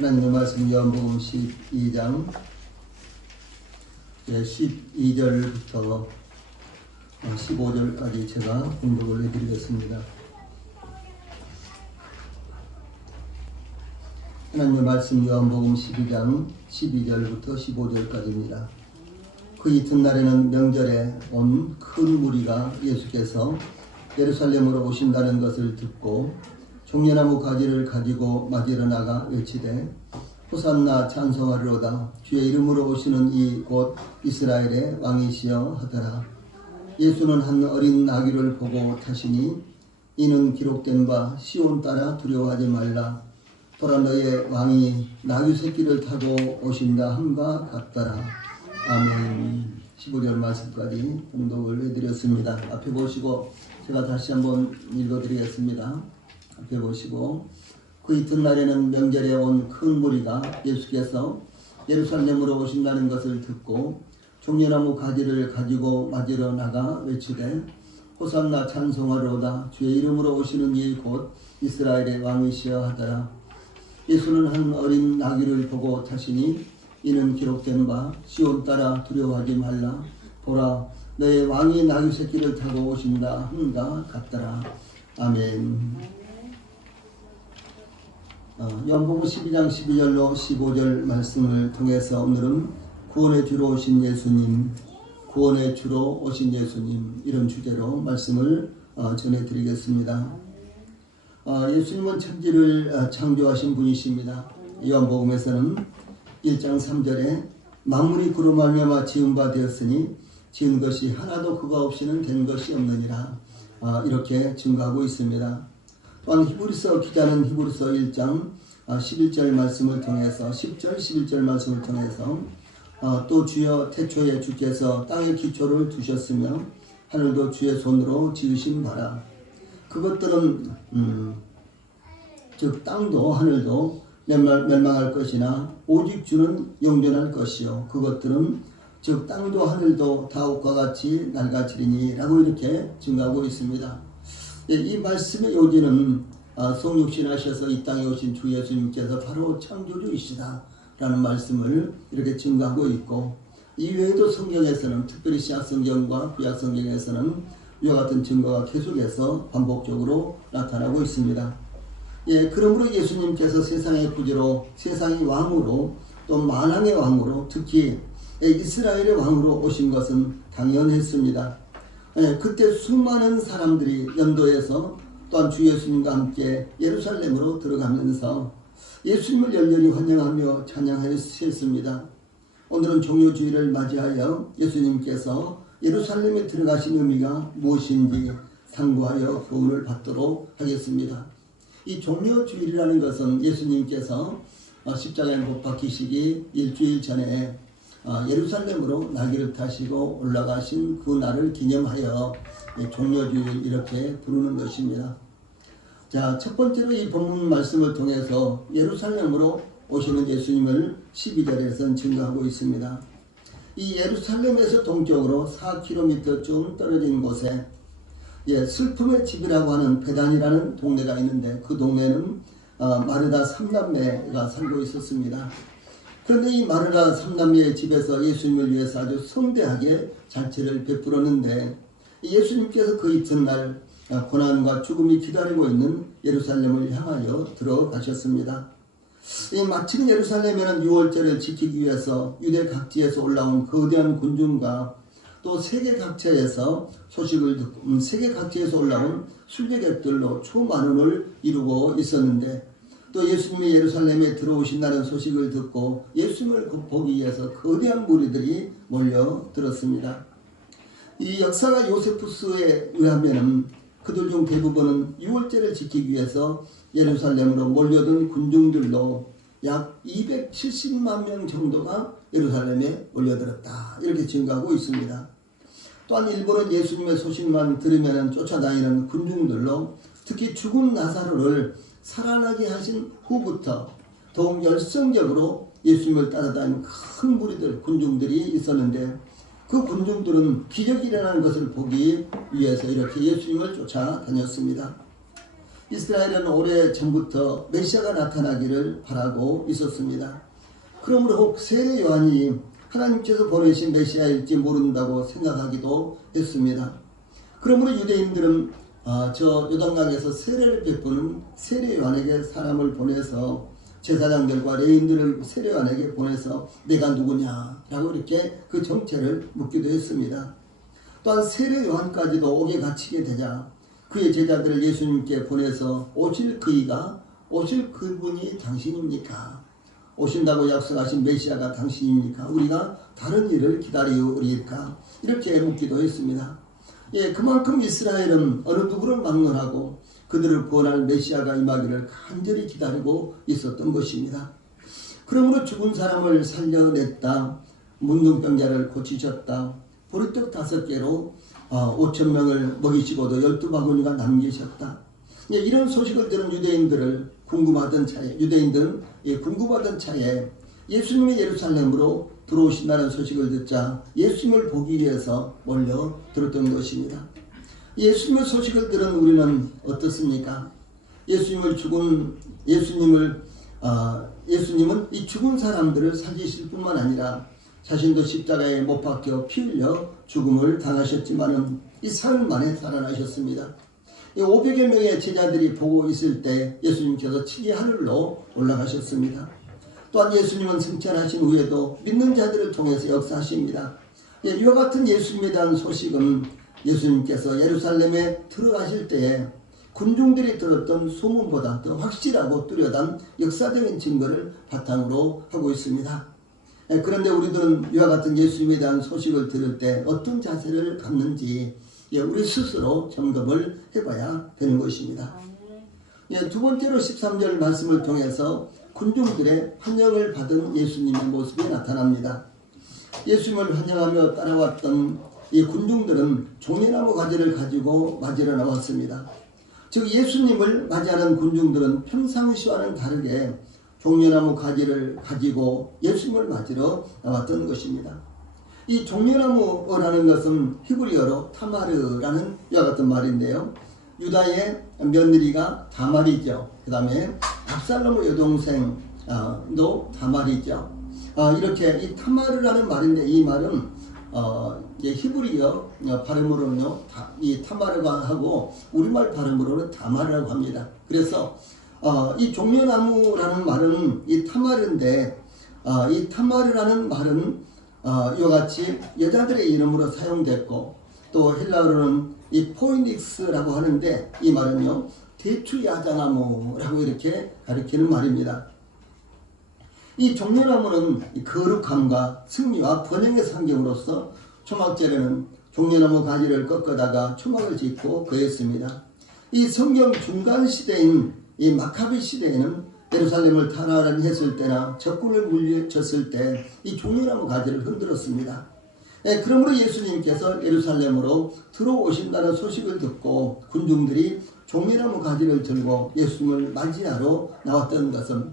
하나님의 말씀 요한복음 12장 12절부터 15절까지 제가 공독을 해드리겠습니다. 하나님의 말씀 요한복음 12장 12절부터 15절까지입니다. 그 이튿날에는 명절에 온 큰 무리가 예수께서 예루살렘으로 오신다는 것을 듣고 종려나무 가지를 가지고 맞으러 나가 외치되 호산나 찬송하리로다 주의 이름으로 오시는 이 곧 이스라엘의 왕이시여 하더라. 예수는 한 어린 나귀를 보고 타시니 이는 기록된 바 시온 따라 두려워하지 말라 보라 너의 왕이 나귀 새끼를 타고 오신다 함과 같더라. 아멘. 15절 말씀까지 봉독을 해드렸습니다. 앞에 보시고 제가 다시 한번 읽어드리겠습니다. 앞에 보시고 그 이튿날에는 명절에 온 큰 무리가 예수께서 예루살렘으로 오신다는 것을 듣고 종려나무 가지를 가지고 맞으러 나가 외치되 호산나 찬송하리로다 주의 이름으로 오시는 이 곧 이스라엘의 왕이시여 하더라. 예수는 한 어린 나귀를 보고 타시니 이는 기록된 바 시온 따라 두려워하지 말라 보라 너의 왕이 나귀 새끼를 타고 오신다 함과 같더라. 아멘. 요한복음 12장 12절로 15절 말씀을 통해서 오늘은 구원의 주로 오신 예수님, 구원의 주로 오신 예수님 이런 주제로 말씀을 전해드리겠습니다. 예수님은 천지를 창조하신 분이십니다. 요한복음에서는 1장 3절에 만물이 그로 말미암아 지은 바 되었으니 지은 것이 하나도 그가 없이는 된 것이 없느니라 이렇게 증거하고 있습니다. 또한 히브리서 기자는 히브리서 1장 11절 말씀을 통해서 10절 11절 말씀을 통해서 또 주여 태초에 주께서 땅의 기초를 두셨으며 하늘도 주의 손으로 지으신 바라. 그것들은 즉 땅도 하늘도 멸망할 것이나 오직 주는 영존할 것이요 그것들은 즉 땅도 하늘도 다 옷과 같이 낡아지리니 라고 이렇게 증가하고 있습니다. 이 말씀의 요지는 성육신하셔서 이 땅에 오신 주 예수님께서 바로 창조주이시다 라는 말씀을 이렇게 증가하고 있고 이 외에도 성경에서는 특별히 신약성경과 구약성경에서는 이와 같은 증거가 계속해서 반복적으로 나타나고 있습니다. 그러므로 예수님께서 세상의 구주로 세상의 왕으로 또 만왕의 왕으로 특히 이스라엘의 왕으로 오신 것은 당연했습니다. 그때 수많은 사람들이 연도에서 또한 주 예수님과 함께 예루살렘으로 들어가면서 예수님을 열렬히 환영하며 찬양하였습니다. 오늘은 종료주일을 맞이하여 예수님께서 예루살렘에 들어가신 의미가 무엇인지 상고하여 교훈을 받도록 하겠습니다. 이 종료주일이라는 것은 예수님께서 십자가에 못 박히시기 일주일 전에 예루살렘으로 나귀를 타시고 올라가신 그 날을 기념하여 종려주일 이렇게 부르는 것입니다. 자, 첫 번째로 이 본문 말씀을 통해서 예루살렘으로 오시는 예수님을 12절에서 증거하고 있습니다. 이 예루살렘에서 동쪽으로 4km쯤 떨어진 곳에 슬픔의 집이라고 하는 베단이라는 동네가 있는데 그 동네는 마르다 3남매가 살고 있었습니다. 그런데 이 마르다 3남매의 집에서 예수님을 위해서 아주 성대하게 잔치를 베풀었는데 예수님께서 그 이튿날 고난과 죽음이 기다리고 있는 예루살렘을 향하여 들어가셨습니다. 마침 예루살렘에는 유월절을 지키기 위해서 유대 각지에서 올라온 거대한 군중과 또 세계 각지에서 세계 각지에서 올라온 순례객들로 초만원을 이루고 있었는데 또 예수님이 예루살렘에 들어오신다는 소식을 듣고 예수님을 보기 위해서 거대한 무리들이 몰려들었습니다. 이 역사가 요세푸스에 의하면 그들 중 대부분은 유월절을 지키기 위해서 예루살렘으로 몰려든 군중들로 약 270만 명 정도가 예루살렘에 몰려들었다 이렇게 증거하고 있습니다. 또한 일본은 예수님의 소식만 들으면 쫓아다니는 군중들로 특히 죽은 나사로를 살아나게 하신 후부터 더욱 열성적으로 예수님을 따라다니는 큰 무리들, 군중들이 있었는데 그 군중들은 기적이 일어나는 것을 보기 위해서 이렇게 예수님을 쫓아다녔습니다. 이스라엘은 오래 전부터 메시아가 나타나기를 바라고 있었습니다. 그러므로 혹 세례 요한이 하나님께서 보내신 메시아일지 모른다고 생각하기도 했습니다. 그러므로 유대인들은 저 요단강에서 세례를 베푸는 세례 요한에게 사람을 보내서 제사장들과 레위인들을 세례 요한에게 보내서 내가 누구냐라고 이렇게 그 정체를 묻기도 했습니다. 또한 세례 요한까지도 옥에 갇히게 되자 그의 제자들을 예수님께 보내서 오실 그분이 당신입니까? 오신다고 약속하신 메시아가 당신입니까? 우리가 다른 일을 기다리오리까? 이렇게 묻기도 했습니다. 예, 그만큼 이스라엘은 어느 누구를 막론하고 그들을 구원할 메시아가 임하기를 간절히 기다리고 있었던 것입니다. 그러므로 죽은 사람을 살려냈다. 문둥병자를 고치셨다. 보리떡 5개로 5,000명을 먹이시고도 12바구니가 남기셨다. 예, 이런 소식을 들은 유대인들은 궁금하던 차에 예수님이 예루살렘으로 들어오신다는 소식을 듣자 예수님을 보기 위해서 몰려 들었던 것입니다. 예수님의 소식을 들은 우리는 어떻습니까? 예수님은 이 죽은 사람들을 살리실 뿐만 아니라 자신도 십자가에 못 박혀 피 흘려 죽음을 당하셨지만은 이 사흘 만에 살아나셨습니다. 500여 명의 제자들이 보고 있을 때 예수님께서 칠기 하늘로 올라가셨습니다. 또한 예수님은 승천하신 후에도 믿는 자들을 통해서 역사하십니다. 이와 같은 예수님에 대한 소식은 예수님께서 예루살렘에 들어가실 때에 군중들이 들었던 소문보다 더 확실하고 뚜렷한 역사적인 증거를 바탕으로 하고 있습니다. 그런데 우리들은 이와 같은 예수님에 대한 소식을 들을 때 어떤 자세를 갖는지 우리 스스로 점검을 해봐야 되는 것입니다. 두 번째로 13절 말씀을 통해서 군중들의 환영을 받은 예수님의 모습이 나타납니다. 예수님을 환영하며 따라왔던 이 군중들은 종려나무 가지를 가지고 맞으러 나왔습니다. 즉 예수님을 맞이하는 군중들은 평상시와는 다르게 종려나무 가지를 가지고 예수님을 맞으러 나왔던 것입니다. 이 종려나무라는 것은 히브리어로 타마르라는 이와 같은 말인데요. 유다의 며느리가 다말이죠. 그 다음에 압살롬의 여동생도 다말이죠. 이렇게 이 타마르라는 말인데 이 말은 히브리어 발음으로는 이 타마르가 하고 우리말 발음으로는 다말이라고 합니다. 그래서 이 종려나무라는 말은 이 타마르인데 이 타마르라는 말은 이와 같이 여자들의 이름으로 사용됐고 또 헬라어로는 이 포이닉스라고 하는데 이 말은요 대추야자나무라고 이렇게 가리키는 말입니다. 이 종려나무는 거룩함과 승리와 번영의 상징으로서 초막절에는 종려나무 가지를 꺾어다가 초막을 짓고 그랬습니다. 이 성경 중간 시대인 이 마카비 시대에는 예루살렘을 탄환을 했을 때나 적군을 물리쳤을 때 이 종려나무 가지를 흔들었습니다. 그러므로 예수님께서 예루살렘으로 들어오신다는 소식을 듣고 군중들이 종려나무 가지를 들고 예수님을 맞이하러 나왔던 것은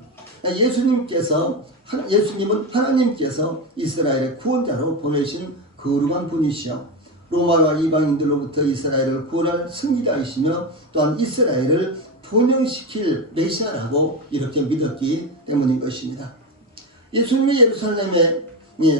예수님은 하나님께서 이스라엘의 구원자로 보내신 거룩한 분이시여 로마와 이방인들로부터 이스라엘을 구원할 승리자이시며 또한 이스라엘을 번영시킬 메시아라고 이렇게 믿었기 때문인 것입니다. 예수님이 예루살렘에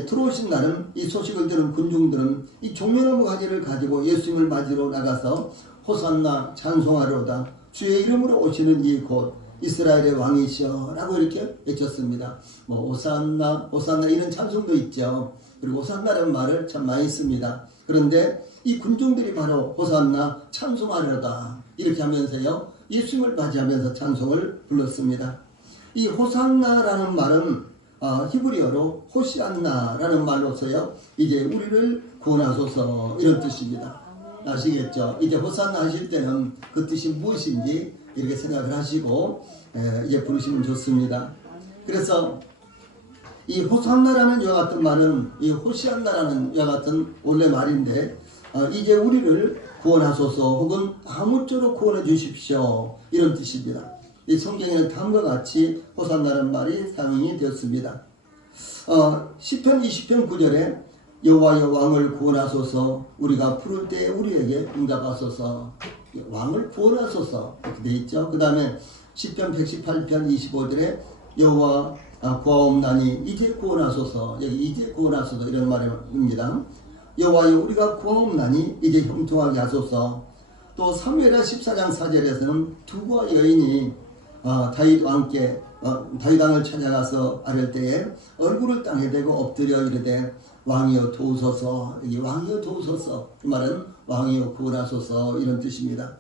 들어오신다는 이 소식을 들은 군중들은 이 종려나무 가지를 가지고 예수님을 맞으러 나가서 호산나 찬송하로다 주의 이름으로 오시는 이 곧 이스라엘의 왕이시여 라고 이렇게 외쳤습니다. 호산나 이런 찬송도 있죠. 그리고 호산나라는 말을 참 많이 씁니다. 그런데 이 군중들이 바로 호산나 찬송하려다 이렇게 하면서요 예수님을 맞이하면서 찬송을 불렀습니다. 이 호산나라는 말은 히브리어로 호시안나라는 말로서요 이제 우리를 구원하소서 이런 뜻입니다. 아시겠죠? 이제 호산나 하실 때는 그 뜻이 무엇인지 이렇게 생각을 하시고 이제 부르시면 좋습니다. 그래서 이 호산나라는 이와 같은 말은 이 호시안나라는 이와 같은 원래 말인데 이제 우리를 구원하소서 혹은 아무쪼록 구원해 주십시오 이런 뜻입니다. 이 성경에는 다음과 같이 호산나라는 말이 사용이 되었습니다. 시편 20편 9절에 여호와여 왕을 구원하소서 우리가 부를 때 우리에게 응답하소서 왕을 구원하소서 이렇게 돼 있죠. 그 다음에 시편 118편 25절에 여호와 구하옵나니 이제 구원하소서, 여기 이제 구원하소서 이런 말입니다. 여호와여 우리가 구하옵나니 이제 형통하게 하소서. 또 사무엘하 14장 4절에서는 두가 여인이 다윗 왕께 다윗 왕을 찾아가서 아랠 때에 얼굴을 땅에 대고 엎드려 이르되 왕이여 도우소서. 이 왕이여 도우소서 그 말은 왕이여 구원하소서 이런 뜻입니다.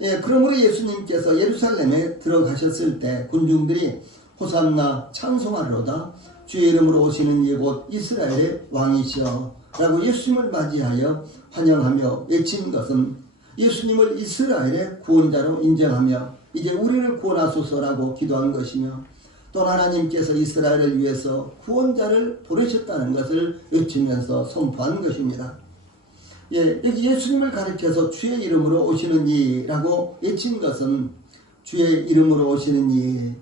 예, 그러므로 예수님께서 예루살렘에 들어가셨을 때 군중들이 호산나 찬송하리로다 주의 이름으로 오시는 이 곧 이스라엘의 왕이시여 라고 예수님을 맞이하여 환영하며 외친 것은 예수님을 이스라엘의 구원자로 인정하며 이제 우리를 구원하소서라고 기도한 것이며, 또 하나님께서 이스라엘을 위해서 구원자를 보내셨다는 것을 외치면서 선포한 것입니다. 예, 여기 예수님을 가리켜서 주의 이름으로 오시는 이라고 외친 것은 주의 이름으로 오시는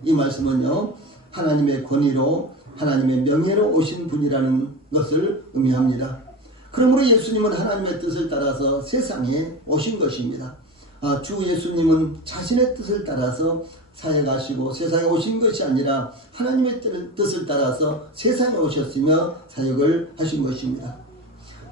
이 말씀은요, 하나님의 권위로 하나님의 명예로 오신 분이라는 것을 의미합니다. 그러므로 예수님은 하나님의 뜻을 따라서 세상에 오신 것입니다. 주 예수님은 자신의 뜻을 따라서 사역하시고 세상에 오신 것이 아니라 하나님의 뜻을 따라서 세상에 오셨으며 사역을 하신 것입니다.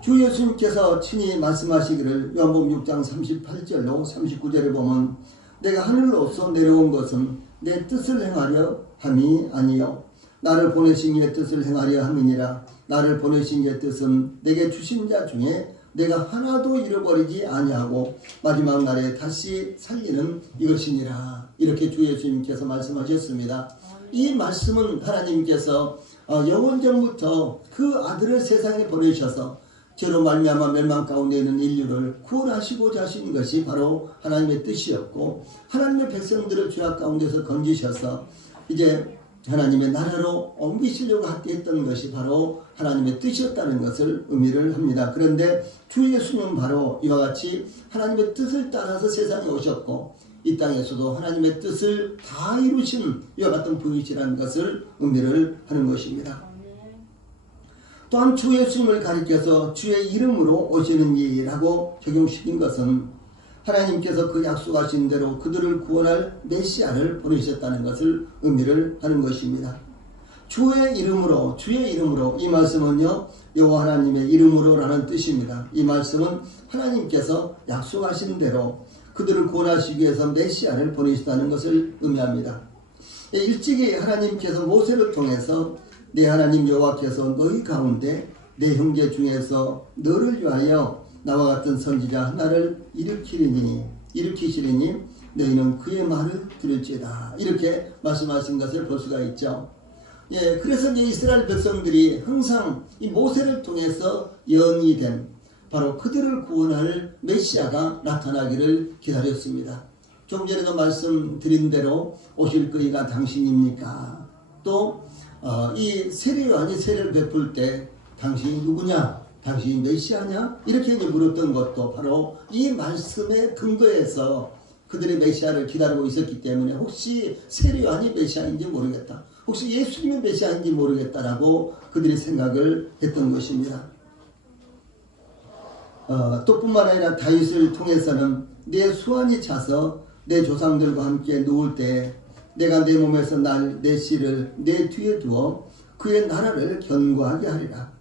주 예수님께서 친히 말씀하시기를 요한복음 6장 38절로 39절에 보면 내가 하늘로서 내려온 것은 내 뜻을 행하려 함이 아니요 나를 보내신 이의 뜻을 행하려 함이니라. 나를 보내신 이의 뜻은 내게 주신 자 중에 내가 하나도 잃어버리지 아니하고 마지막 날에 다시 살리는 이것이니라. 이렇게 주 예수님께서 말씀하셨습니다. 이 말씀은 하나님께서 영원전부터 그 아들을 세상에 보내셔서 죄로 말미암아 멸망 가운데 있는 인류를 구원하시고자 하신 것이 바로 하나님의 뜻이었고, 하나님의 백성들을 죄악 가운데서 건지셔서 이제 하나님의 나라로 옮기시려고 했던 것이 바로 하나님의 뜻이었다는 것을 의미를 합니다. 그런데 주 예수님은 바로 이와 같이 하나님의 뜻을 따라서 세상에 오셨고 이 땅에서도 하나님의 뜻을 다 이루신 이와 같은 분이시라는 것을 의미를 하는 것입니다. 또한 주 예수님을 가리켜서 주의 이름으로 오시는 이라고 적용시킨 것은 하나님께서 그 약속하신 대로 그들을 구원할 메시아를 보내셨다는 것을 의미를 하는 것입니다. 주의 이름으로 이 말씀은요, 여호와 하나님의 이름으로라는 뜻입니다. 이 말씀은 하나님께서 약속하신 대로 그들을 구원하시기 위해서 메시아를 보내셨다는 것을 의미합니다. 일찍이 하나님께서 모세를 통해서 내 하나님 여호와께서 너희 가운데 내 형제 중에서 너를 위하여 나와 같은 선지자 하나를 일으키시리니 너희는 그의 말을 들을지어다. 이렇게 말씀하신 것을 볼 수가 있죠. 예, 그래서 이제 이스라엘 백성들이 항상 이 모세를 통해서 예언이 된 바로 그들을 구원할 메시아가 나타나기를 기다렸습니다. 좀 전에도 말씀드린 대로 오실 그이가 당신입니까? 또 이 세례 요한이 세례를 베풀 때 당신이 누구냐? 당신이 메시아냐? 이렇게 이제 물었던 것도 바로 이 말씀에 근거해서 그들의 메시아를 기다리고 있었기 때문에 혹시 세례 요한이 메시아인지 모르겠다. 혹시 예수님이 메시아인지 모르겠다라고 그들이 생각을 했던 것입니다. 또 뿐만 아니라 다윗을 통해서는 내 수완이 차서 내 조상들과 함께 누울 때 내가 내 몸에서 내 씨를 내 뒤에 두어 그의 나라를 견고하게 하리라.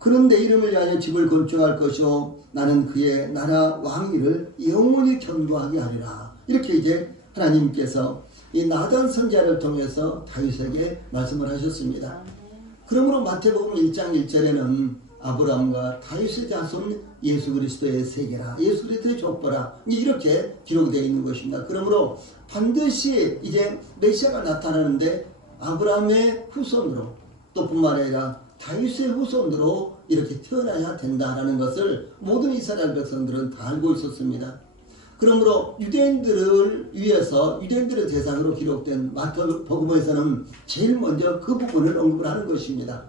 그는 내 이름을 위하여 집을 건축할 것이요 나는 그의 나라 왕위를 영원히 견고하게 하리라. 이렇게 이제 하나님께서 이 나단 선지자를 통해서 다윗에게 말씀을 하셨습니다. 그러므로 마태복음 1장 1절에는 아브라함과 다윗의 자손 예수 그리스도의 세계라, 예수 그리스도의 족보라, 이렇게 기록되어 있는 것입니다. 그러므로 반드시 이제 메시아가 나타나는데 아브라함의 후손으로 또 뿐만 아니라 다윗의 후손으로 이렇게 태어나야 된다라는 것을 모든 이스라엘 백성들은 다 알고 있었습니다. 그러므로 유대인들을 위해서 유대인들의 대상으로 기록된 마태복음에서는 제일 먼저 그 부분을 언급을 하는 것입니다.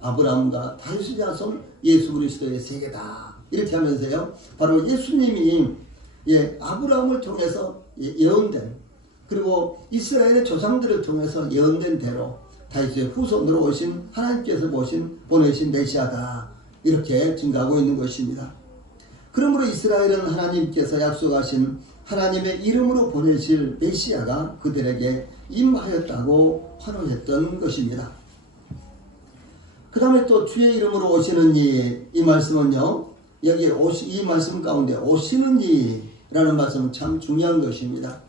아브라함과 다윗의 자손 예수 그리스도의 세계다. 이렇게 하면서요, 바로 예수님이 아브라함을 통해서 예언된, 그리고 이스라엘의 조상들을 통해서 예언된 대로 다윗의 후손으로 오신 하나님께서 보내신 메시아다. 이렇게 증거하고 있는 것입니다. 그러므로 이스라엘은 하나님께서 약속하신 하나님의 이름으로 보내실 메시아가 그들에게 임하였다고 환호했던 것입니다. 그 다음에 또 주의 이름으로 오시는 이 말씀은요, 여기 이 말씀 가운데 오시는 이라는 말씀은 참 중요한 것입니다.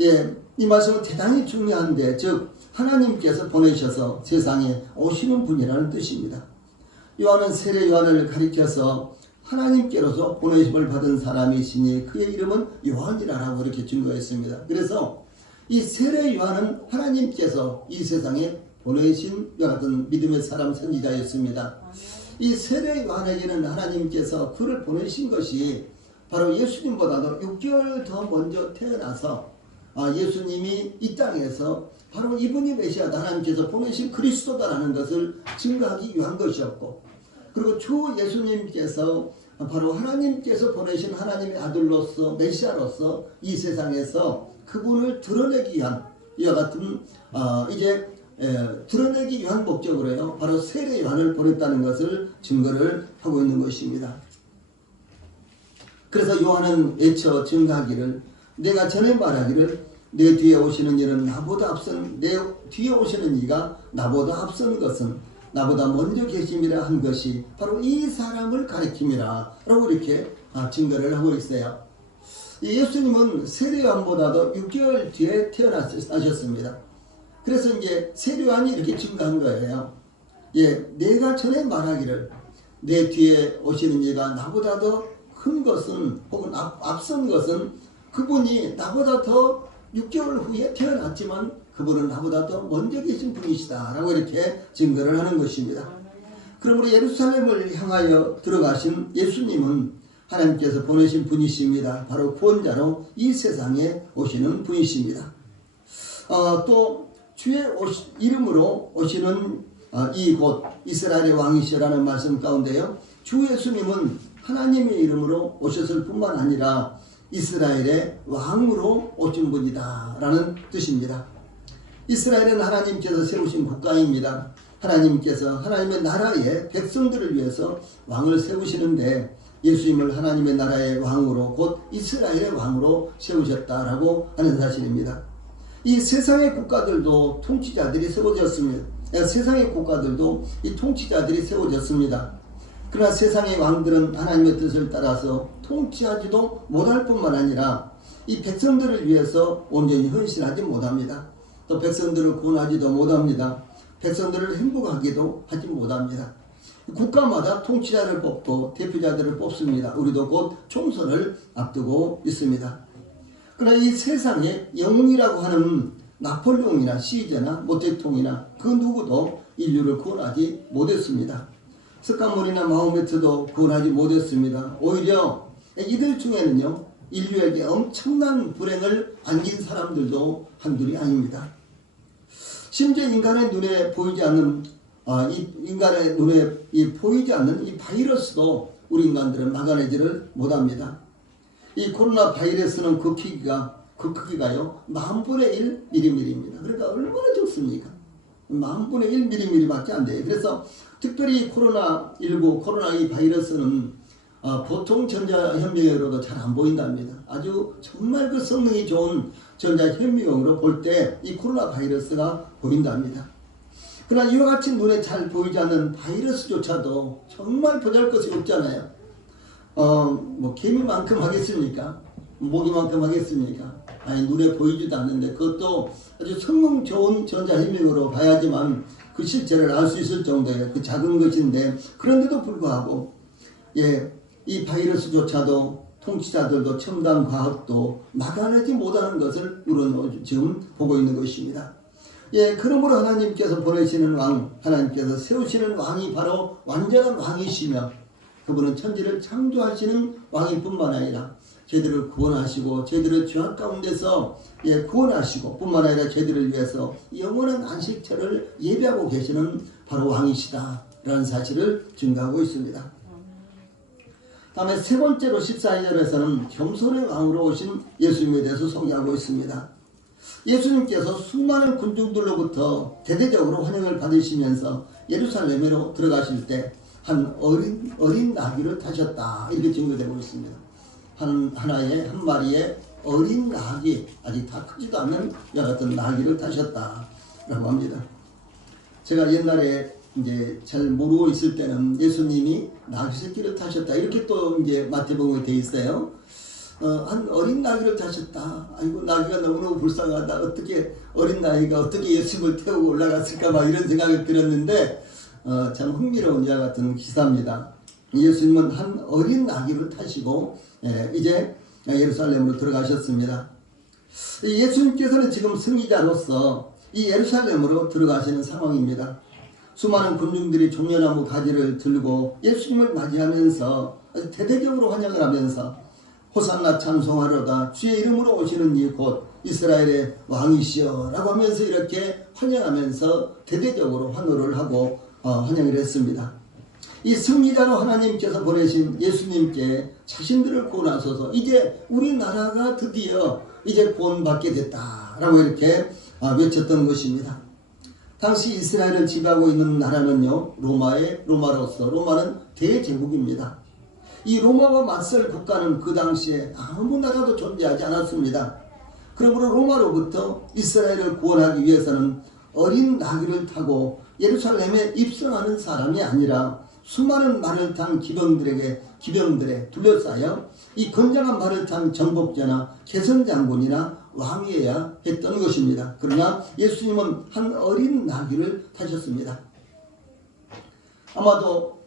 예, 이 말씀은 대단히 중요한데, 즉 하나님께서 보내셔서 세상에 오시는 분이라는 뜻입니다. 요한은 세례 요한을 가리켜서 하나님께로서 보내심을 받은 사람이시니 그의 이름은 요한이라고 이렇게 증거했습니다. 그래서 이 세례 요한은 하나님께서 이 세상에 보내신 같은 믿음의 사람 선지자였습니다. 이 세례 요한에게는 하나님께서 그를 보내신 것이 바로 예수님보다도 6개월 더 먼저 태어나서 예수님이 이 땅에서 바로 이분이 메시아다, 하나님께서 보내신 그리스도다라는 것을 증거하기 위한 것이었고, 그리고 주 예수님께서 바로 하나님께서 보내신 하나님의 아들로서 메시아로서 이 세상에서 그분을 드러내기 위한 이와 같은 드러내기 위한 목적으로요, 바로 세례 요한을 보냈다는 것을 증거를 하고 있는 것입니다. 그래서 요한은 외쳐 증거하기를, 내가 전에 말하기를 내 뒤에 오시는 이는 나보다 앞선, 내 뒤에 오시는 이가 나보다 앞선 것은 나보다 먼저 계심이라 한 것이 바로 이 사람을 가리킴이라 라고 이렇게 증거를 하고 있어요. 예수님은 세례 요한보다도 6개월 뒤에 태어나셨습니다. 그래서 이제 세례 요한이 이렇게 증거한 거예요. 예, 내가 전에 말하기를 내 뒤에 오시는 이가 나보다 더 큰 것은, 혹은 앞선 것은 그분이 나보다 더 6개월 후에 태어났지만 그분은 나보다 더 먼저 계신 분이시다 라고 이렇게 증거를 하는 것입니다. 그러므로 예루살렘을 향하여 들어가신 예수님은 하나님께서 보내신 분이십니다. 바로 구원자로 이 세상에 오시는 분이십니다. 또 주의 이름으로 오시는 이 곳 이스라엘의 왕이시라는 말씀 가운데요, 주 예수님은 하나님의 이름으로 오셨을 뿐만 아니라 이스라엘의 왕으로 오신 분이다 라는 뜻입니다. 이스라엘은 하나님께서 세우신 국가입니다. 하나님께서 하나님의 나라의 백성들을 위해서 왕을 세우시는데 예수님을 하나님의 나라의 왕으로, 곧 이스라엘의 왕으로 세우셨다라고 하는 사실입니다. 이 세상의 국가들도 통치자들이 세워졌습니다. 세상의 국가들도 이 통치자들이 세워졌습니다. 그러나 세상의 왕들은 하나님의 뜻을 따라서 통치하지도 못할 뿐만 아니라 이 백성들을 위해서 온전히 헌신하지 못합니다. 또 백성들을 구원하지도 못합니다. 백성들을 행복하게도 하지 못합니다. 국가마다 통치자를 뽑고 대표자들을 뽑습니다. 우리도 곧 총선을 앞두고 있습니다. 그러나 이 세상에 영웅이라고 하는 나폴레옹이나 시저나 모태통이나 그 누구도 인류를 구원하지 못했습니다. 스카몬이나 마호메트도 구원하지 못했습니다. 오히려 이들 중에는요, 인류에게 엄청난 불행을 안긴 사람들도 한둘이 아닙니다. 심지어 인간의 눈에 보이지 않는 보이지 않는 이 바이러스도 우리 인간들은 막아내지를 못합니다. 이 코로나 바이러스는 그 크기가요 10,000분의 1mm입니다. 그러니까 얼마나 적습니까? 10,000분의 1mm밖에 안 돼요. 그래서 특별히 코로나19, 코로나 이 바이러스는 보통 전자현미경으로도 잘 안 보인답니다. 아주 정말 그 성능이 좋은 전자현미경으로 볼 때 이 코로나 바이러스가 보인답니다. 그러나 이와 같이 눈에 잘 보이지 않는 바이러스조차도 정말 보잘것이 없잖아요. 뭐 개미만큼 하겠습니까? 모기만큼 하겠습니까? 아니, 눈에 보이지도 않는데 그것도 아주 성능 좋은 전자현미경으로 봐야지만 그 실체를 알 수 있을 정도의 그 작은 것인데, 그런데도 불구하고 이 바이러스조차도 통치자들도 첨단 과학도 막아내지 못하는 것을 우리는 지금 보고 있는 것입니다. 그러므로 하나님께서 보내시는 왕, 하나님께서 세우시는 왕이 바로 완전한 왕이시며 그분은 천지를 창조하시는 왕일 뿐만 아니라 저희들을 구원하시고 저희들을 죄악 가운데서 구원하시고 뿐만 아니라 저희들을 위해서 영원한 안식처를 예비하고 계시는 바로 왕이시다 라는 사실을 증거하고 있습니다. 다음에 세 번째로 14절에서는 겸손의 왕으로 오신 예수님에 대해서 소개하고 있습니다. 예수님께서 수많은 군중들로부터 대대적으로 환영을 받으시면서 예루살렘으로 들어가실 때 한 어린 나귀를 타셨다 이렇게 증거되고 있습니다. 한 마리의 어린 나귀, 아직 다 크지도 않는 이와 같은 나귀를 타셨다라고 합니다. 제가 옛날에 이제 잘 모르고 있을 때는 예수님이 나귀 새끼를 타셨다 이렇게 또 이제 마태복음에 돼 있어요. 한 어린 나귀를 타셨다. 아이고 나귀가 너무너무 불쌍하다. 어떻게 어린 나귀가 어떻게 예수님을 태우고 올라갔을까 막 이런 생각을 들었는데 참 흥미로운 이와 같은 기사입니다. 예수님은 한 어린 나귀를 타시고 이제 예루살렘으로 들어가셨습니다. 예수님께서는 지금 승리자로서 이 예루살렘으로 들어가시는 상황입니다. 수많은 군중들이 종려나무 가지를 들고 예수님을 맞이하면서 아주 대대적으로 환영을 하면서 호산나 찬송하로다 주의 이름으로 오시는 이 곧 이스라엘의 왕이시여 라고 하면서 이렇게 환영하면서 대대적으로 환호를 하고 환영을 했습니다. 이 승리자로 하나님께서 보내신 예수님께 자신들을 구원하소서 이제 우리나라가 드디어 이제 구원받게 됐다라고 이렇게 외쳤던 것입니다. 당시 이스라엘을 지배하고 있는 나라는요 로마로서 로마는 대제국입니다. 이 로마와 맞설 국가는 그 당시에 아무 나라도 존재하지 않았습니다. 그러므로 로마로부터 이스라엘을 구원하기 위해서는 어린 나귀를 타고 예루살렘에 입성하는 사람이 아니라 수많은 말을 탄 기병들에 둘러싸여 이 건장한 말을 탄 정복자나 개선장군이나 왕이어야 했던 것입니다. 그러나 예수님은 한 어린 나귀를 타셨습니다. 아마도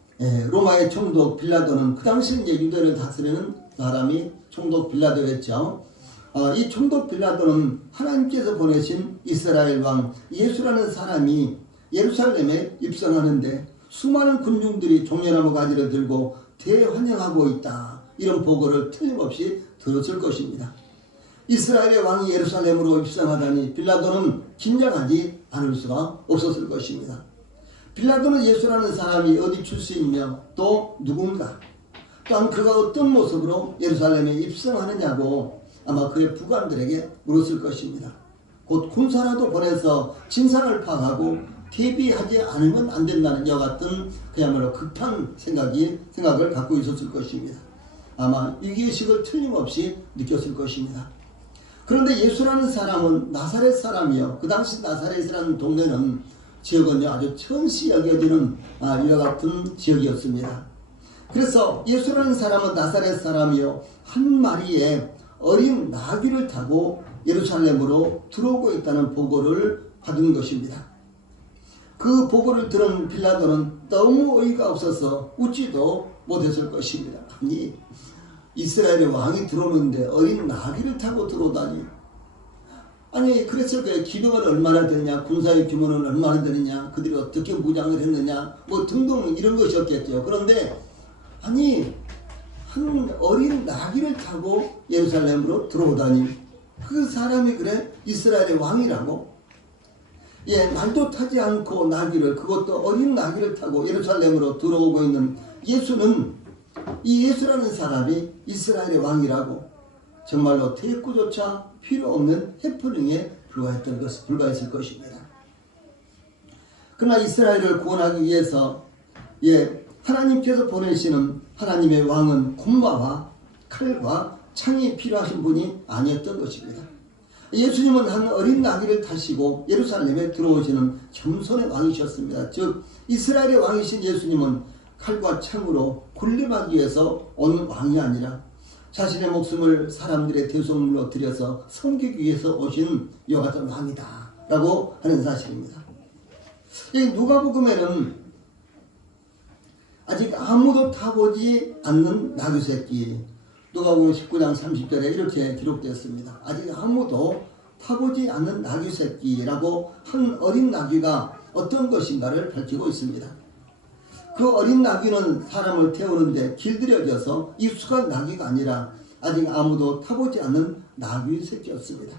로마의 총독 빌라도는 그 당시 이제 유대를 다스리는 사람이 총독 빌라도였죠. 이 총독 빌라도는 하나님께서 보내신 이스라엘 왕 예수라는 사람이 예루살렘에 입성하는데 수많은 군중들이 종려나무 가지를 들고 대환영하고 있다. 이런 보고를 틀림없이 들었을 것입니다. 이스라엘의 왕이 예루살렘으로 입성하다니 빌라도는 긴장하지 않을 수가 없었을 것입니다. 빌라도는 예수라는 사람이 어디 출신이며 또 누군가 또한 그가 어떤 모습으로 예루살렘에 입성하느냐고 아마 그의 부관들에게 물었을 것입니다. 곧 군사라도 보내서 진상을 파악하고 대비하지 않으면 안 된다는 이와 같은 그야말로 급한 생각을 갖고 있었을 것입니다. 아마 위기의식을 틀림없이 느꼈을 것입니다. 그런데 예수라는 사람은 나사렛 사람이요. 그 당시 나사렛이라는 동네는 지역은요 아주 천시 여겨지는 이와 같은 지역이었습니다. 그래서 예수라는 사람은 나사렛 사람이요 한 마리의 어린 나귀를 타고 예루살렘으로 들어오고 있다는 보고를 받은 것입니다. 그 보고를 들은 빌라도는 너무 어이가 없어서 웃지도 못했을 것입니다. 아니 이스라엘의 왕이 들어오는데 어린 나귀를 타고 들어오다니. 아니 그랬을 거예요. 기병은 얼마나 되느냐, 군사의 규모는 얼마나 되느냐, 그들이 어떻게 무장을 했느냐 뭐 등등 이런 것이었겠죠. 그런데 아니 한 어린 나귀를 타고 예루살렘으로 들어오다니 그 사람이 그래 이스라엘의 왕이라고? 말도 타지 않고 나귀를 그것도 어린 나귀를 타고 예루살렘으로 들어오고 있는 예수는 이 예수라는 사람이 이스라엘의 왕이라고 정말로 대꾸조차 필요 없는 해프닝에 불과했을 것입니다. 그러나 이스라엘을 구원하기 위해서 하나님께서 보내시는 하나님의 왕은 군마와 칼과 창이 필요하신 분이 아니었던 것입니다. 예수님은 한 어린 나귀를 타시고 예루살렘에 들어오시는 겸손의 왕이셨습니다. 즉 이스라엘의 왕이신 예수님은 칼과 창으로 군림하기 위해서 온 왕이 아니라 자신의 목숨을 사람들의 대속물로 들여서 섬기기 위해서 오신 이와 같은 왕이다 라고 하는 사실입니다. 여기 누가복음에는 아직 아무도 타보지 않는 나귀 새끼, 누가복음 19장 30절에 이렇게 기록되었습니다. 아직 아무도 타보지 않는 나귀 새끼라고 한 어린 나귀가 어떤 것인가를 밝히고 있습니다. 그 어린 나귀는 사람을 태우는데 길들여져서 익숙한 나귀가 아니라 아직 아무도 타보지 않는 나귀 새끼였습니다.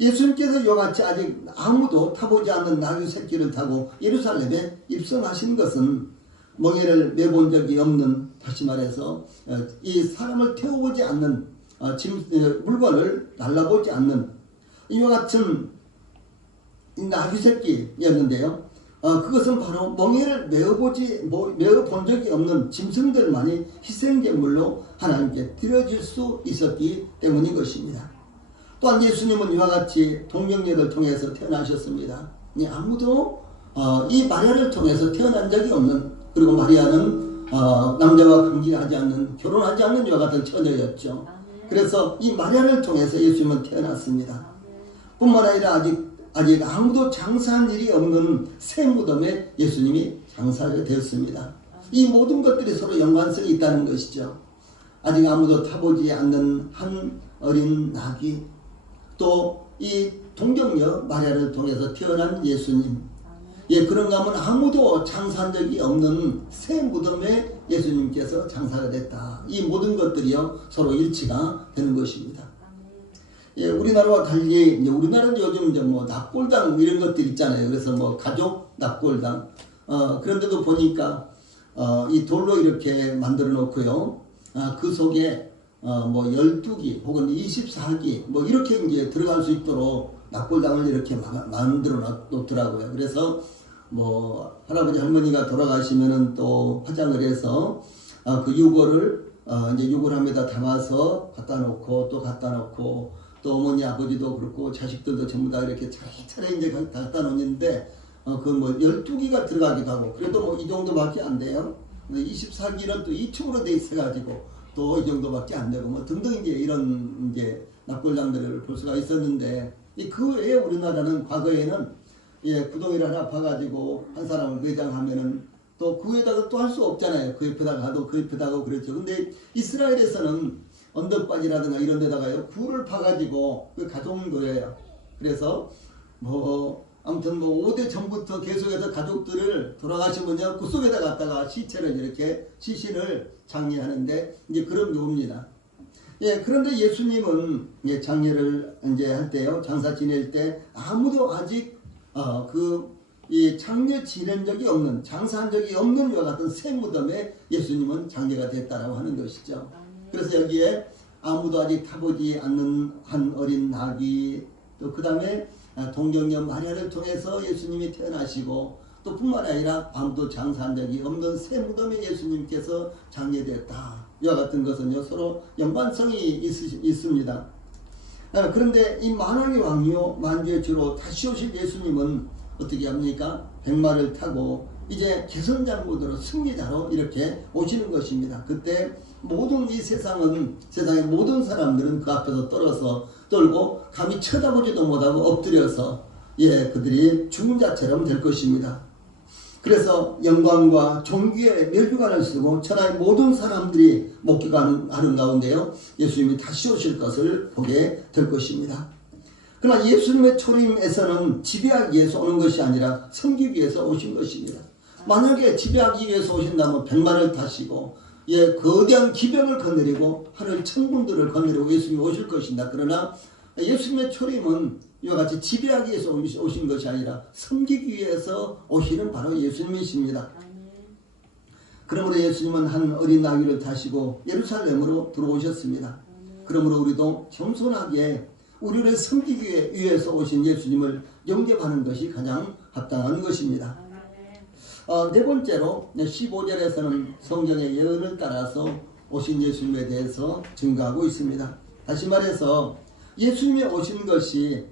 예수님께서 이같이 아직 아무도 타보지 않는 나귀 새끼를 타고 예루살렘에 입성하신 것은 멍에를 매본 적이 없는, 다시 말해서 이 사람을 태워보지 않는, 물건을 날라보지 않는 이와 같은 나귀 새끼였는데요. 그것은 바로 멍에를 메어 본 적이 없는 짐승들만이 희생제물로 하나님께 드려질 수 있었기 때문인 것입니다. 또한 예수님은 이와 같이 동정녀를 통해서 태어나셨습니다. 아무도 이 마리아를 통해서 태어난 적이 없는, 그리고 마리아는 남자와 관계하지 않는, 결혼하지 않는 이와 같은 처녀였죠. 그래서 이 마리아를 통해서 예수님은 태어났습니다. 뿐만 아니라 아직 아무도 장사한 일이 없는 새 무덤에 예수님이 장사하게 되었습니다. 이 모든 것들이 서로 연관성이 있다는 것이죠. 아직 아무도 타보지 않는 한 어린 나귀, 또 이 동정녀 마리아를 통해서 태어난 예수님, 그런가 하면 아무도 장사한 적이 없는 새 무덤에 예수님께서 장사가 됐다. 이 모든 것들이요 서로 일치가 되는 것입니다. 우리나라와 달리 우리나라는 요즘 뭐 납골당 이런 것들 있잖아요. 그래서 뭐 가족 납골당, 그런데도 보니까 이 돌로 이렇게 만들어 놓고요, 그 속에 뭐 12기 혹은 24기 뭐 이렇게 이제 들어갈 수 있도록 납골당을 이렇게 만들어 놓더라고요. 그래서 뭐 할아버지 할머니가 돌아가시면은 또 화장을 해서 그 유골을 이제 유골함에다 담아서 갖다 놓고 또 갖다 놓고, 또 어머니 아버지도 그렇고 자식들도 전부 다 이렇게 차례차례 이제 갖다 놓는데 그 뭐 12기가 들어가기도 하고, 그래도 뭐 이 정도밖에 안 돼요. 24기는 또 2층으로 돼 있어가지고 또 이 정도밖에 안 되고 뭐 등등 이제 이런 이제 납골당들을 볼 수가 있었는데, 그 외에 우리나라는 과거에는 구덩이를 하나 파가지고 한 사람을 매장하면은 또 그 위에다가 또 할 수 없잖아요. 그 옆에다가 가도 그 옆에다가 그랬죠. 근데 이스라엘에서는 언덕바지라든가 이런 데다가요 굴을 파가지고 그 가져온 거예요. 그래서 뭐 아무튼 뭐 5대 전부터 계속해서 가족들을 돌아가시면요 그 속에다 갖다가 시체를 이렇게 시신을 장례하는데 이제 그런 묘입니다. 그런데 예수님은 장례를 이제 할 때요, 장사 지낼 때 아무도 아직 이 장례 지낸 적이 없는, 장사한 적이 없는 이와 같은 새 무덤에 예수님은 장례가 됐다라고 하는 것이죠. 그래서 여기에 아무도 아직 타보지 않는 한 어린 나귀, 또 그 다음에 동정녀 마리아를 통해서 예수님이 태어나시고, 또 뿐만 아니라 아무도 장사한 적이 없는 새 무덤에 예수님께서 장례됐다. 이와 같은 것은요 서로 연관성이 있습니다. 그런데 이 만왕의 왕이요 만주의 주로 다시 오실 예수님은 어떻게 합니까? 백마를 타고 이제 개선장군으로 승리자로 이렇게 오시는 것입니다. 그때 모든 이 세상의 모든 사람들은 그 앞에서 떨고 감히 쳐다보지도 못하고 엎드려서 그들이 죽은 자처럼 될 것입니다. 그래서 영광과 존귀의 멸류관을 쓰고 천하의 모든 사람들이 목격하는 가운데요 예수님이 다시 오실 것을 보게 될 것입니다. 그러나 예수님의 초림에서는 지배하기 위해서 오는 것이 아니라 섬기기 위해서 오신 것입니다. 만약에 지배하기 위해서 오신다면 백마를 타시고 거대한 기병을 거느리고 하늘 천군들을 거느리고 예수님이 오실 것입니다. 그러나 예수님의 초림은 이와 같이 지배하기 위해서 오신 것이 아니라 섬기기 위해서 오시는 바로 예수님이십니다. 그러므로 예수님은 한 어린 나귀를 타시고 예루살렘으로 들어오셨습니다. 그러므로 우리도 겸손하게 우리를 섬기기 위해서 오신 예수님을 영접하는 것이 가장 합당한 것입니다. 네 번째로 15절에서는 성경의 예언을 따라서 오신 예수님에 대해서 증거하고 있습니다. 다시 말해서 예수님이 오신 것이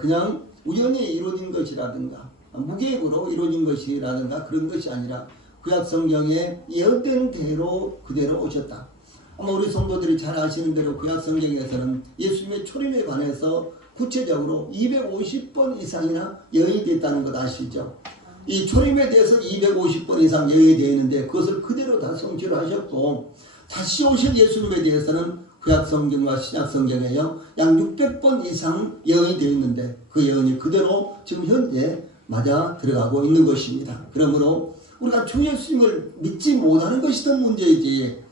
그냥 우연히 이루어진 것이라든가 무계획으로 이루어진 것이라든가 그런 것이 아니라 구약 성경에 예언된 대로 그대로 오셨다. 아마 우리 성도들이 잘 아시는 대로 구약 성경에서는 예수님의 초림에 관해서 구체적으로 250번 이상이나 예언이 됐다는 것 아시죠? 이 초림에 대해서 250번 이상 예언이 되어 있는데 그것을 그대로 다 성취를 하셨고, 다시 오실 예수님에 대해서는 구약 성경과 신약 성경에요 약 600번 이상 예언이 되어 있는데 그 예언이 그대로 지금 현재 맞아 들어가고 있는 것입니다. 그러므로 우리가 주 예수님을 믿지 못하는 것이 더 문제이지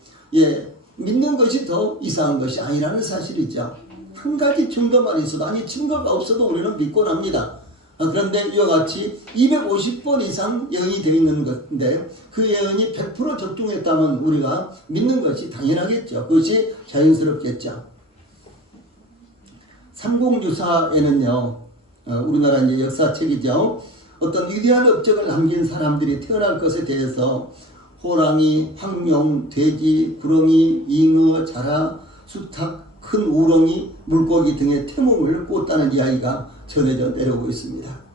믿는 것이 더 이상한 것이 아니라는 사실이죠. 한 가지 증거만 있어도, 아니 증거가 없어도 우리는 믿고 납니다. 그런데 이와 같이 250번 이상 예언이 되어 있는 것인데 그 예언이 100% 적중했다면 우리가 믿는 것이 당연하겠죠. 그것이 자연스럽겠죠. 삼공주사에는요, 우리나라 이제 역사책이죠. 어떤 위대한 업적을 남긴 사람들이 태어날 것에 대해서 호랑이, 황룡, 돼지, 구렁이, 잉어, 자라, 수탉, 큰 우렁이, 물고기 등의 태몽을 꿨다는 이야기가 전해져 내려오고 있습니다.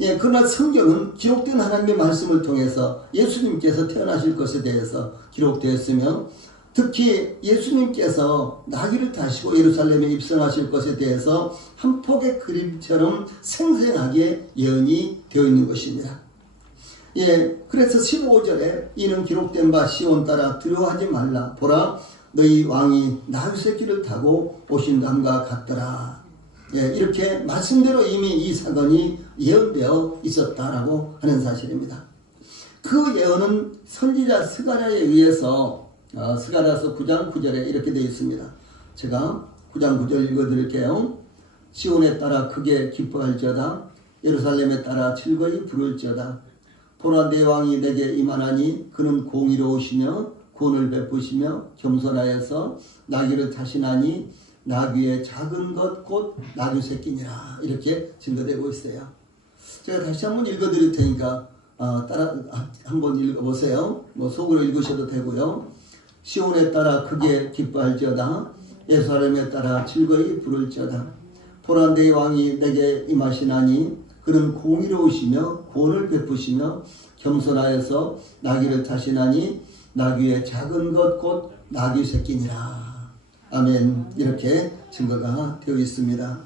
예, 그러나 성경은 기록된 하나님의 말씀을 통해서 예수님께서 태어나실 것에 대해서 기록되었으며, 특히 예수님께서 나귀를 타시고 예루살렘에 입성하실 것에 대해서 한 폭의 그림처럼 생생하게 예언이 되어 있는 것입니다. 예, 그래서 15절에 이는 기록된 바 시온 따라 두려워하지 말라. 보라, 너희 왕이 나귀 새끼를 타고 오신감과 같더라. 예, 이렇게 말씀대로 이미 이 사건이 예언되어 있었다라고 하는 사실입니다. 그 예언은 선지자 스가랴에 의해서 스가랴서 9장 9절에 이렇게 되어 있습니다. 제가 9장 9절 읽어드릴게요. 시온에 따라 크게 기뻐할지어다. 예루살렘에 따라 즐거이 부를지어다. 보라, 내 왕이 내게 임하나니 그는 공의로우시며 구원을 베푸시며 겸손하여서 나귀를 타시나니 나귀의 작은 것 곧 나귀 새끼니라. 이렇게 증거되고 있어요. 제가 다시 한번 읽어드릴 테니까 따라 한번 읽어보세요. 뭐 속으로 읽으셔도 되고요. 시온에 따라 크게 기뻐할지어다. 예루살렘에 따라 즐거이 부를지어다. 보라, 내 왕이 내게 임하시나니 그는 공의로우시며 구원을 베푸시며 겸손하여서 나귀를 타시나니 나귀의 작은 것 곧 나귀 새끼니라. 아멘. 이렇게 증거가 되어 있습니다.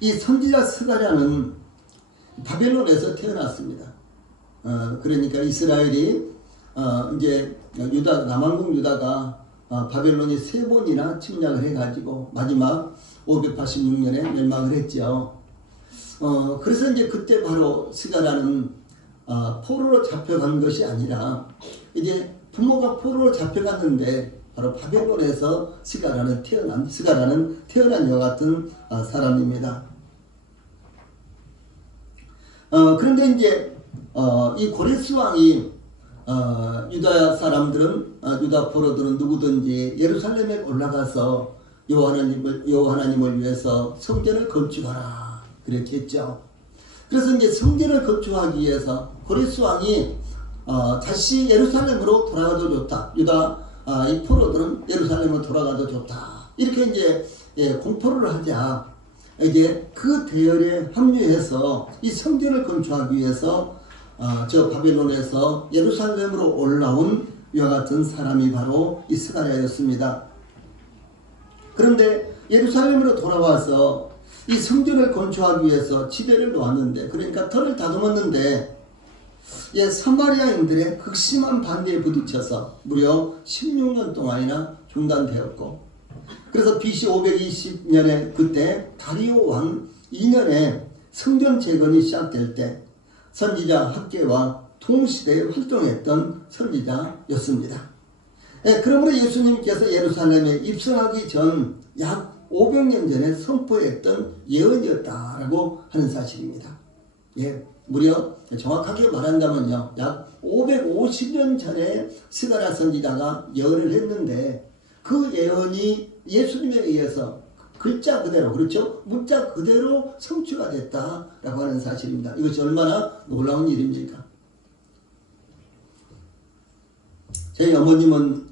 이 선지자 스가랴는 바벨론에서 태어났습니다. 그러니까 이스라엘이 이제 남왕국 유다가 바벨론이 3번이나 침략을 해가지고 마지막 586년에 멸망을 했죠. 그래서 이제 그때 바로 스가랴는 포로로 잡혀간 것이 아니라 이제 부모가 포로로 잡혀갔는데 바로 바벨론에서 스가랴는 태어난 여 같은 사람입니다. 그런데 이제 이 고레스 왕이 유다 사람들은 유다 포로들은 누구든지 예루살렘에 올라가서 여호와 하나님을 위해서 성전을 건축하라 그렇게 했죠. 그래서 이제 성전을 건축하기 위해서 고레스 왕이 다시 예루살렘으로 돌아가도 좋다. 유다 이 포로들은 예루살렘으로 돌아가도 좋다. 이렇게 이제 공포를 하자 이제 그 대열에 합류해서 이 성전을 건축하기 위해서 저 바벨론에서 예루살렘으로 올라온 이와 같은 사람이 바로 이 스가랴였습니다. 그런데 예루살렘으로 돌아와서 이 성전을 건축하기 위해서 지대를 놓았는데, 그러니까 터를 다듬었는데 사마리아인들의 극심한 반대에 부딪혀서 무려 16년 동안이나 중단되었고, 그래서 BC 520년에 그때 다리오 왕 2년에 성전 재건이 시작될 때 선지자 학개와 동시대에 활동했던 선지자였습니다. 그러므로 예수님께서 예루살렘에 입성하기 전 약 500년 전에 선포했던 예언이었다라고 하는 사실입니다. 무려 정확하게 말한다면요, 약 550년 전에 스가랴 선지자가 예언을 했는데 그 예언이 예수님에 의해서 글자 그대로, 그렇죠? 문자 그대로 성취가 됐다라고 하는 사실입니다. 이것이 얼마나 놀라운 일입니까? 저희 어머님은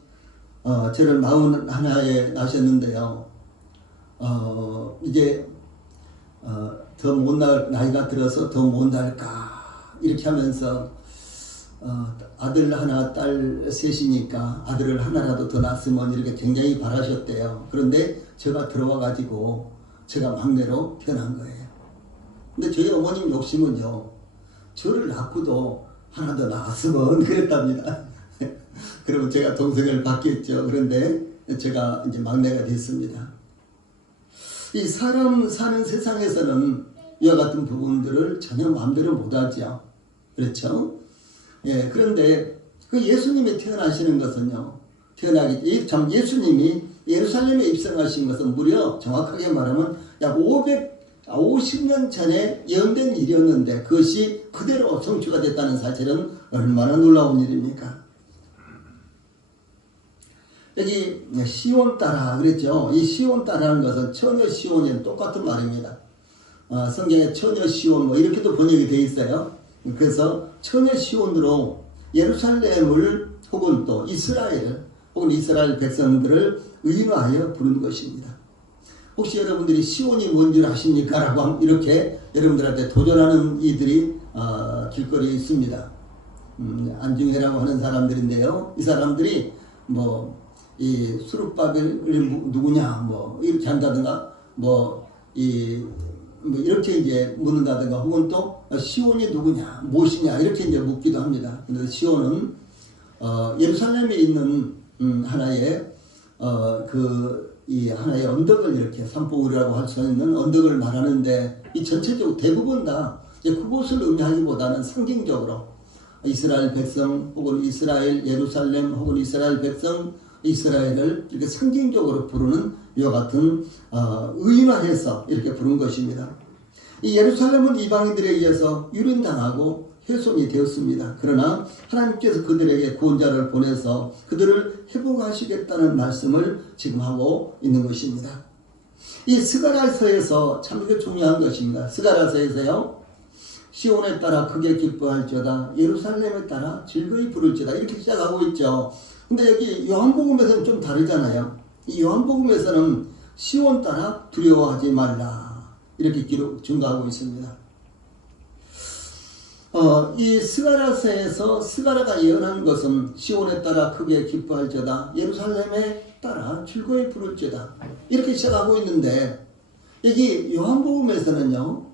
저를 41에 낳으셨는데요. 이제 더 못 나이가 들어서 더 못 낳을까 이렇게 하면서 아들 하나 딸 셋이니까 아들을 하나라도 더 낳았으면 이렇게 굉장히 바라셨대요. 그런데 제가 들어와 가지고 제가 막내로 태어난 거예요. 근데 저희 어머님 욕심은요, 저를 낳고도 하나 더 낳았으면 그랬답니다. 그러면 제가 동생을 받겠죠. 그런데 제가 이제 막내가 됐습니다. 이 사람 사는 세상에서는 이와 같은 부분들을 전혀 마음대로 못하죠. 그렇죠? 그런데 그 예수님이 태어나시는 것은요, 예수님이 예루살렘에 입성하신 것은 무려 정확하게 말하면 약 550년 전에 예언된 일이었는데 그것이 그대로 성취가 됐다는 사실은 얼마나 놀라운 일입니까? 여기 시온 따라 그랬죠. 이 시온 따라는 것은 처녀 시온이랑 똑같은 말입니다. 성경에 처녀 시온 뭐 이렇게도 번역이 되어 있어요. 그래서 처녀 시온으로 예루살렘을 혹은 또 이스라엘 혹은 이스라엘 백성들을 의인화하여 부른 것입니다. 혹시 여러분들이 시온이 뭔지 아십니까? 라고 이렇게 여러분들한테 도전하는 이들이 길거리에 있습니다. 안중회라고 하는 사람들인데요. 이 사람들이 뭐 이 수룹바벨이 누구냐 뭐 이렇게 한다든가 뭐 이렇게 이제 묻는다든가 혹은 또 시온이 누구냐 무엇이냐 이렇게 이제 묻기도 합니다. 그래서 시온은 예루살렘에 있는 하나의 이 하나의 언덕을 이렇게 산보울이라고 할 수 있는 언덕을 말하는데 이 전체적으로 대부분 다 그곳을 의미하기보다는 상징적으로 이스라엘 백성 혹은 이스라엘 예루살렘 혹은 이스라엘 백성 이스라엘을 이렇게 상징적으로 부르는 이와 같은 의인화해서 이렇게 부른 것입니다. 이 예루살렘은 이방인들에 의해서 유린당하고 훼손이 되었습니다. 그러나 하나님께서 그들에게 구원자를 보내서 그들을 회복하시겠다는 말씀을 지금 하고 있는 것입니다. 이 스가랴서에서 참 이게 중요한 것입니다. 스가랴서에서요. 시온에 따라 크게 기뻐할지어다 예루살렘에 따라 즐거이 부를지어다 이렇게 시작하고 있죠. 근데 여기 요한복음에서는 좀 다르잖아요. 이 요한복음에서는 시온 따라 두려워하지 말라 이렇게 증거하고 있습니다. 이 스가랴서에서 스가랴가 예언한 것은 시온에 따라 크게 기뻐할지어다 예루살렘에 따라 즐거이 부를지어다 이렇게 시작하고 있는데 여기 요한복음에서는요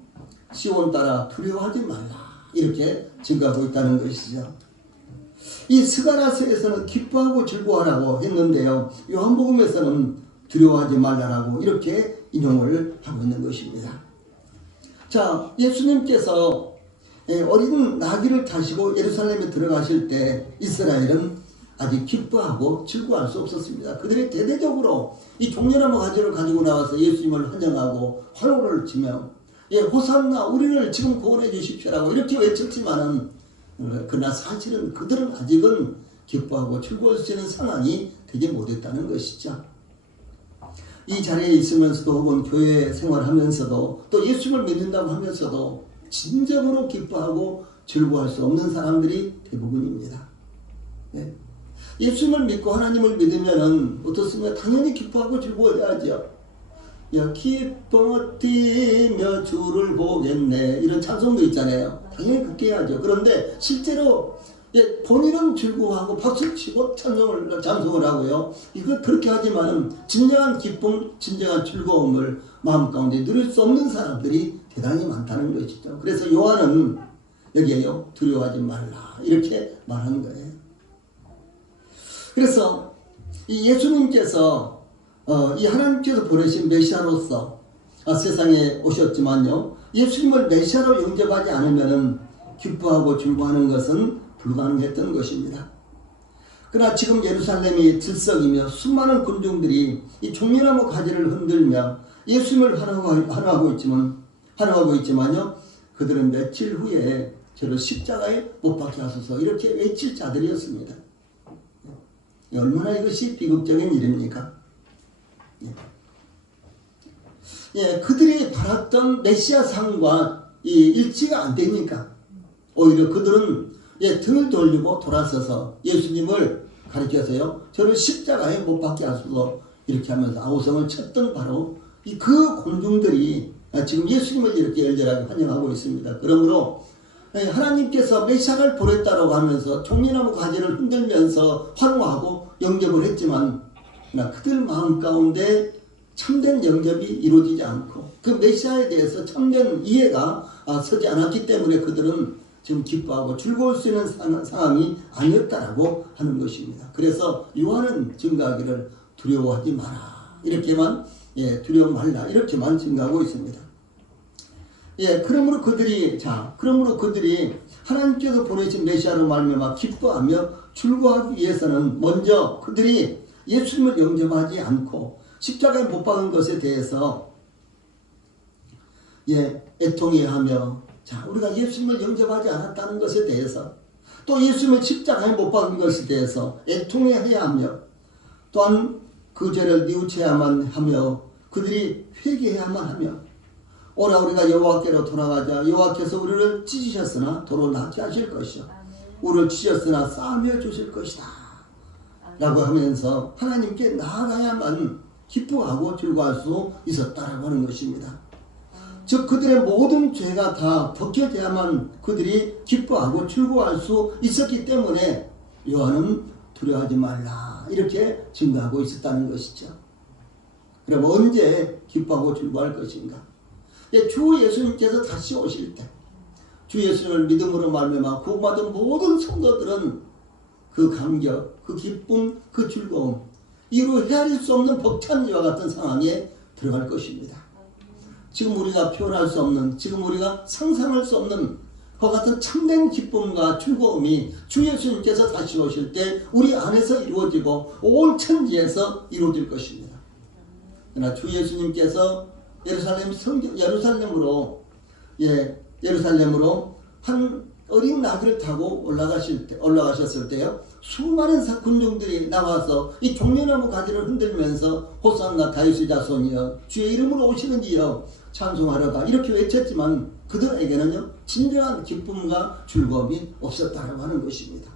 시온 따라 두려워하지 말라 이렇게 증거하고 있다는 것이죠. 이 스가랴서에서는 기뻐하고 즐거워하라고 했는데요 요한복음에서는 두려워하지 말라라고 이렇게 인용을 하고 있는 것입니다. 자, 예수님께서 어린 나귀를 타시고 예루살렘에 들어가실 때 이스라엘은 아직 기뻐하고 즐거워할 수 없었습니다. 그들이 대대적으로 이 종려나무 가지를 가지고 나와서 예수님을 환영하고 환호를 치며 호산나 우리를 지금 구원해 주십시오라고 이렇게 외쳤지만은 그러나 사실은 그들은 아직은 기뻐하고 즐거울 수 있는 상황이 되지 못했다는 것이죠. 이 자리에 있으면서도 혹은 교회 생활하면서도 또 예수님을 믿는다고 하면서도 진정으로 기뻐하고 즐거워할 수 없는 사람들이 대부분입니다. 네. 예수님을 믿고 하나님을 믿으면은 어떻습니까? 당연히 기뻐하고 즐거워해야죠. 기뻐 뛰며 주를 보겠네 이런 찬송도 있잖아요. 당연히 그렇게 해야죠. 그런데 실제로 본인은 즐거워하고 박수치고 찬송을 하고요. 이거 그렇게 하지만 진정한 기쁨, 진정한 즐거움을 마음 가운데 누릴 수 없는 사람들이 대단히 많다는 것이죠. 그래서 요한은 여기에요. 두려워하지 말라 이렇게 말하는 거예요. 그래서 이 예수님께서 이 하나님께서 보내신 메시아로서 세상에 오셨지만요. 예수님을 메시아로 영접하지 않으면 기뻐하고 즐거워하는 것은 불가능했던 것입니다. 그러나 지금 예루살렘이 들썩이며 수많은 군중들이 이 종려나무 가지를 흔들며 예수님을 환호하고 있지만요. 그들은 며칠 후에 저를 십자가에 못 박게 하소서 이렇게 외칠 자들이었습니다. 얼마나 이것이 비극적인 일입니까? 그들이 바랐던 메시아 상과 일치가 안 되니까 오히려 그들은 등을 돌리고 돌아서서 예수님을 가리켜서요 저를 십자가에 못 박게 하소서 이렇게 하면서 아우성을 쳤던 바로 그 군중들이 지금 예수님을 이렇게 열렬하게 환영하고 있습니다. 그러므로 하나님께서 메시아를 보냈다고 하면서 종려나무 가지를 흔들면서 환호하고 영접을 했지만 그들 마음 가운데 참된 영접이 이루어지지 않고 그 메시아에 대해서 참된 이해가 서지 않았기 때문에 그들은 지금 기뻐하고 즐거울 수 있는 상황이 아니었다라고 하는 것입니다. 그래서 요한은 증거하기를 두려워하지 마라 이렇게만 두려워 말라 이렇게만 증거하고 있습니다. 그러므로 그들이 하나님께서 보내신 메시아로 말미암아 기뻐하며 즐거워하기 위해서는 먼저 그들이 예수님을 영접하지 않고 십자가에 못 박은 것에 대해서 애통해하며 우리가 예수님을 영접하지 않았다는 것에 대해서 또 예수님을 십자가에 못 박은 것에 대해서 애통해야 하며 또한 그 죄를 뉘우쳐야만 하며 그들이 회개해야만 하며 오라 우리가 여호와께로 돌아가자. 여호와께서 우리를 찢으셨으나 도로 낫게 하실 것이요 우리를 찢으셨으나 싸매어 주실 것이다 라고 하면서 하나님께 나아가야만 기뻐하고 즐거워할 수 있었다라고 하는 것입니다. 즉 그들의 모든 죄가 다 벗겨져야만 그들이 기뻐하고 즐거워할 수 있었기 때문에 요한은 두려워하지 말라 이렇게 증거하고 있었다는 것이죠. 그럼 언제 기뻐하고 즐거워할 것인가? 주 예수님께서 다시 오실 때 주 예수님을 믿음으로 말미암아 구원받은 모든 성도들은 그 감격, 그 기쁨, 그 즐거움 이로 헤아릴 수 없는 벅찬 이와 같은 상황에 들어갈 것입니다. 지금 우리가 표현할 수 없는, 지금 우리가 상상할 수 없는 그 같은 참된 기쁨과 즐거움이 주 예수님께서 다시 오실 때 우리 안에서 이루어지고 온 천지에서 이루어질 것입니다. 그러나 주 예수님께서 예루살렘으로 한 어린 나귀를 타고 올라가셨을 때요. 수많은 군중들이 나와서 이 종려나무 가지를 흔들면서 호산나 다윗의 자손이여 주의 이름으로 오시는지여 찬송하러가 이렇게 외쳤지만 그들에게는요 진정한 기쁨과 즐거움이 없었다고 하는 것입니다.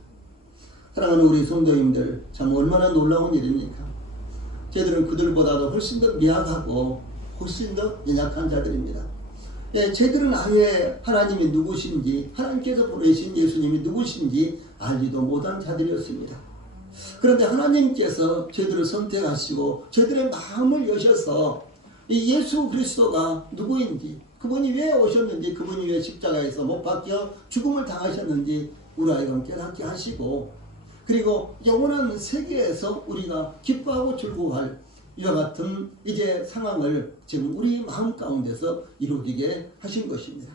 사랑하는 우리 성도님들 참 얼마나 놀라운 일입니까? 저희들은 그들보다도 훨씬 더 미약하고 훨씬 더 연약한 자들입니다. 저희들은 아예 하나님이 누구신지 하나님께서 보내신 예수님이 누구신지 알지도 못한 자들이었습니다. 그런데 하나님께서 저희들을 선택하시고 저희들의 마음을 여셔서 이 예수 그리스도가 누구인지 그분이 왜 오셨는지 그분이 왜 십자가에서 못 박혀 죽음을 당하셨는지 우리 아이가 깨닫게 하시고 그리고 영원한 세계에서 우리가 기뻐하고 즐거워할 이와 같은 이제 상황을 지금 우리 마음 가운데서 이루어지게 하신 것입니다.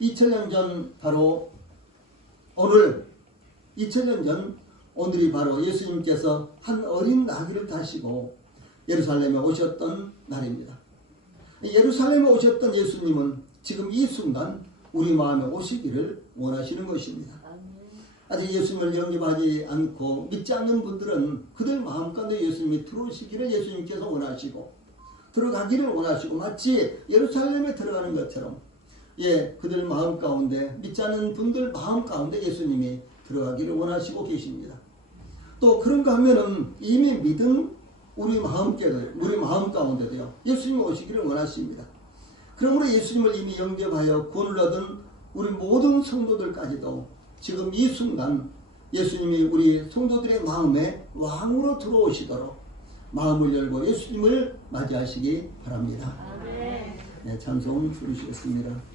2000년 전 바로 오늘 2000년 전 오늘이 바로 예수님께서 한 어린 나귀를 타시고 예루살렘에 오셨던 날입니다. 예루살렘에 오셨던 예수님은 지금 이 순간 우리 마음에 오시기를 원하시는 것입니다. 아직 예수님을 영접하지 않고 믿지 않는 분들은 그들 마음 가운데 예수님이 들어오시기를 예수님께서 원하시고 들어가기를 원하시고 마치 예루살렘에 들어가는 것처럼 그들 마음 가운데 믿지 않는 분들 마음 가운데 예수님이 들어가기를 원하시고 계십니다. 또 그런가 하면은 이미 믿은 우리 마음 가운데도요 예수님이 오시기를 원하십니다. 그러므로 예수님을 이미 영접하여 구원을 얻은 우리 모든 성도들까지도 지금 이 순간 예수님이 우리 성도들의 마음에 왕으로 들어오시도록 마음을 열고 예수님을 맞이하시기 바랍니다. 찬송 부르시겠습니다.